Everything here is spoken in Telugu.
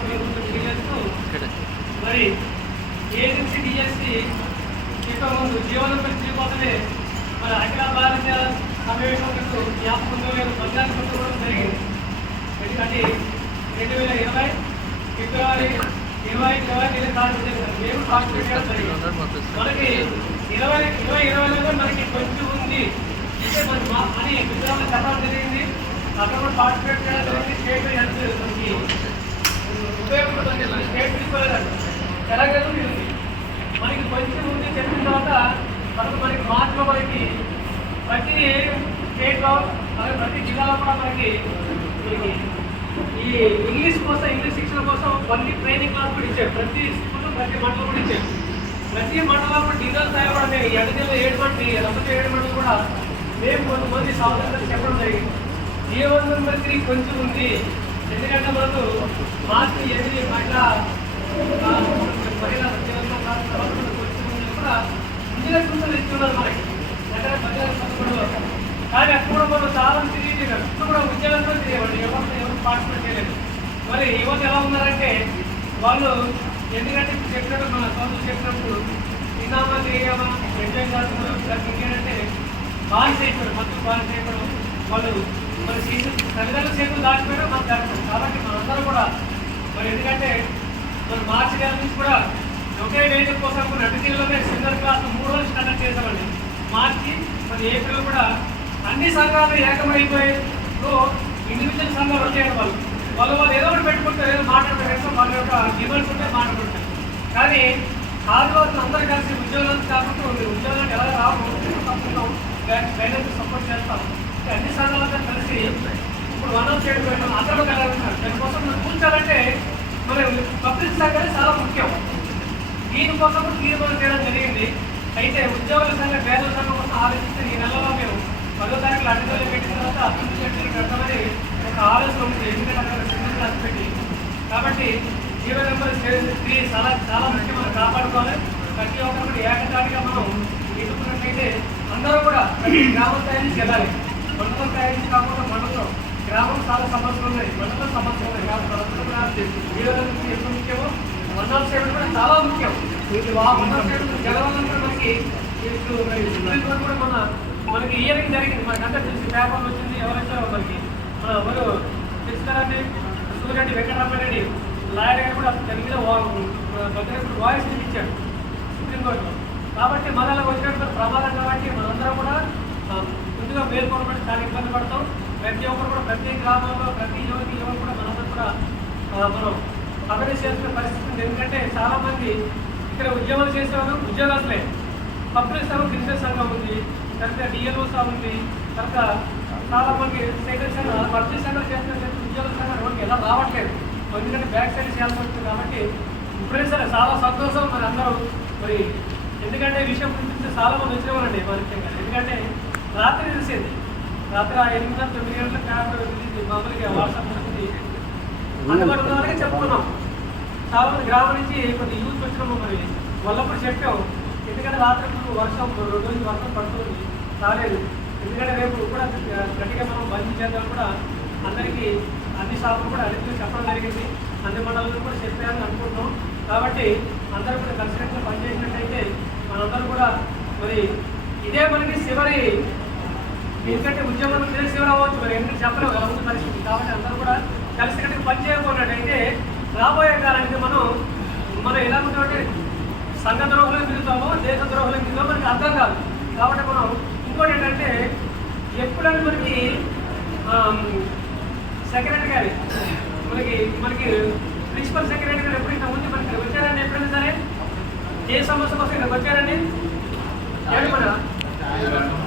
తెలియజేస్తూ మరి ఏజెన్సీ డిఎస్సి ఇక ముందు జీవన పరిస్థితి కోసమే మరి అఖిల భారత సమావేశంలో యాభై వేల పద్నాలుగు కూడా జరిగింది ఎందుకంటే రెండు వేల ఇరవై ఫిబ్రవరి ఇరవై ఇరవై నెల కాదు మేము మనకి ఇరవై ఇరవై ఇరవైలో మనకి కొంచెం ఉంది. మన అని గుజరాత్లో చెప్పడం జరిగింది. అక్కడ కూడా పార్టిసిపేట్ చేయడం జరిగింది. స్టేట్ హెల్త్ మనకి ఉపయోగపడుతుంది స్టేట్ తెలంగాణ ఉంది మనకి కొంచెం ఉంది చెప్పిన తర్వాత మనకు మనకి మార్చిలో మనకి ప్రతి స్టేట్లో అలాగే ప్రతి జిల్లాలో కూడా మనకి ఈ ఇంగ్లీష్ కోసం ఇంగ్లీష్ శిక్షణ కోసం కొన్ని ట్రైనింగ్ క్లాస్ కూడా ఇచ్చారు ప్రతి స్కూల్ ప్రతి మండలం కూడా ఇచ్చారు ప్రతి మండలం కూడా డిజైన్ స్థాయి కూడా మేము ఎడదిలో ఏడు మంది రమత ఏడు మండలం కూడా మేము కొంతమంది సహోదరులకు చెప్పడం జరిగింది ఏ వంద మంది కొంచెం ఉంది ఎందుకంటే మనకు మార్చి ఎనిమిది మహిళా మహిళా జీవన తర్వాత కూడా ఇంజనీర్ సూచనలు ఇస్తున్నారు మనకి ఎక్కడ పదిహేను పదకొండులో కానీ అక్కడ కూడా మనం చాలా తిరిగి అక్కడ కూడా ఉద్యోగంలో తిరిగేవాళ్ళు. ఎవరు ఎవరు పార్టిసిపేట్ చేయలేదు. మరి యువత ఎలా ఉన్నారంటే వాళ్ళు ఎందుకంటే ఇప్పుడు చెప్పినట్టు మన సోదరులు చెప్పినప్పుడు తిన్నామా తిరిగామా ఎంజాయ్ చేస్తున్నాం ఇంకేంటంటే బాగా చేయకూడదు మొత్తం బాగా చేయకూడదు వాళ్ళు మన చేతులు తల్లిదండ్రుల చేతులు దాచిపోయినా మనం దాచిపోయాం కాబట్టి మనందరూ కూడా మరి ఎందుకంటే మన మార్చి నెల నుంచి కూడా ఒకే వేదిక కోసం కొన్ని అతిథుల్లోనే సిన్నర్ క్లాస్ మూడు రోజులు కండక్ట్ చేసామండి మార్చి మరి ఏప్రిల్ కూడా అన్ని సంఘాలు ఏకమైపోయి ఇండివిజువల్ సంఘాలు వచ్చాయి వాళ్ళు వాళ్ళు వాళ్ళు ఏదో ఒకటి పెట్టుకుంటారు ఏదో మాట్లాడుకుంటారు వాళ్ళ యొక్క డిమాండ్స్ ఉంటే మాట్లాడుకుంటారు. కానీ ఆదివాసులు అందరూ కలిసి ఉద్యోగాలు కాకుండా ఉంది ఉద్యోగాలకు ఎలా రావు తప్పకుండా గైడెన్స్ సపోర్ట్ చేస్తాం అన్ని సంఘాలతో కలిసి ఇప్పుడు వన్ ఆఫ్ చేయడం పెట్టడం అందరూ కలగలుగుతున్నారు దానికోసం మనం కూర్చోాలంటే మరి పబ్లిక్ సంఘాలు చాలా ముఖ్యం. దీనికోసం తీర్మానం చేయడం జరిగింది. అయితే ఉద్యోగుల సంఘ పేదల సంఘం కోసం ఆలోచిస్తే ఈ నెలలో మేము పదో తారీఖులు అడ్డగోలు పెట్టిన తర్వాత అభివృద్ధి చెట్లు కట్టమని ఒక ఆలోచన ఉంది. ఎందుకంటే అక్కడ సింగిల్ పెట్టి. కాబట్టి జీవన నెంబర్ త్రీ చాలా చాలా ముఖ్యం. మనం కాపాడుకోవాలి. ప్రతి ఒక్కరు ఏకదాటిగా మనం ఎదుర్కొన్నట్లయితే అందరూ కూడా ప్రతి గ్రామ స్థాయి నుంచి వెళ్ళాలి. మండల స్థాయి నుంచి కాకుండా మనతో గ్రామం చాలా సమస్యలు ఉన్నాయి. మనతో సమస్యలు ఉన్నాయి. కాబట్టి మనందరూ నుంచి ఎంత ముఖ్యమో మండలం సేవలు కూడా చాలా ముఖ్యం. ఆ మండల గెలవాలంటే మనకి కూడా మన మనకి ఇయరింగ్ జరిగింది. మనకి తెలిసి పేపర్లు వచ్చింది. ఎవరైతే మనకి మన ఎవరు తెలుసుకారండి సూర్యరెడ్డి వెంకటరామారెడ్డి లాయర్ గారు కూడా తెలుగులో భద్రప్పుడు వాయిస్ ఇచ్చాడు సుప్రీంకోర్టులో. కాబట్టి మనలో వచ్చినటువంటి ప్రమాదం కాబట్టి మనందరం కూడా పూర్తిగా మేల్కొనబడి చాలా ఇబ్బంది పడతాం. ప్రతి ఒక్కరు కూడా ప్రతి గ్రామంలో ప్రతి యువతి యువకు కూడా మనందరూ కూడా మనం అవేర్నెస్ చేస్తున్న పరిస్థితి ఉంది. ఎందుకంటే చాలామంది ఇక్కడ ఉద్యోగాలు చేసేవారు ఉద్యోగాలే. పబ్లిక్ సంఘం బిజినెస్ సంఘం ఉంది. తర్వాత డిఎల్ఓ సంఘం ఉంది. తర్వాత చాలా మంది సెక్రటరీ సంఘం పబ్లిక్ సంఘం చేస్తున్న ఉద్యోగ సంఘం ఎవరికి ఎలా రావట్లేదు. ఎందుకంటే బ్యాక్ సైడ్ చేయాల్సి వస్తుంది కాబట్టి ఇప్పుడే సరే చాలా సంతోషం మరి అందరూ మరి ఎందుకంటే ఈ విషయం గురించి చాలా మంది వచ్చేవారండి ముఖ్యంగా ఎందుకంటే రాత్రి చూసేది రాత్రి ఆ ఎనిమిది తొమ్మిది గంటల క్యాబ్ వెళ్ళింది. మామూలుగా వాట్సాప్ ఉంటుంది. అందుబాటులో ఉన్న వాళ్ళకే చెప్పుకున్నాం. చాలా గ్రామం నుంచి కొద్ది యూత్ వచ్చినాము మరి వాళ్ళప్పుడు చెప్పాం ఎందుకంటే రాత్రి వర్షం రెండు రోజులు వర్షం పడుతుంది రాలేదు. ఎందుకంటే రేపు కూడా గట్టిగా మనం బంద్ చేద్దాం కూడా అందరికీ అన్ని షాపులు కూడా అడిగి చెప్పడం జరిగింది. అన్ని మండలాలు కూడా చెప్పారని అనుకుంటున్నాం. కాబట్టి అందరూ కూడా కలిసికట్టుగా పనిచేసినట్టయితే మనందరూ కూడా మరి ఇదే మనకి చివరి ఎందుకంటే ఉద్యోగం తెలిసి అవ్వచ్చు మరి ఎందుకు చెప్పలేము ఎలా ఉంది పరిస్థితి. కాబట్టి అందరూ కూడా కలిసికట్టుగా పని చేయకున్నట్టయితే రాబోయే కాలానికి మనం మనం ఎలా ఉంటామంటే సంఘ ద్రోహులకు తిరుగుతామో దేశ ద్రోహులకు తిరుగుతామో మనకి అర్థం కాదు. కాబట్టి మనం ఇంకోటి ఏంటంటే ఎప్పుడైనా మనకి సెక్రటరీ గారి మనకి మనకి ప్రిన్సిపల్ సెక్రటరీ గారు ఎప్పుడైనా ఉంది మనకి వచ్చారండి? ఎప్పుడైనా సరే? ఏ సమస్య కోసం ఇక్కడికి వచ్చారండి? ఏడు మన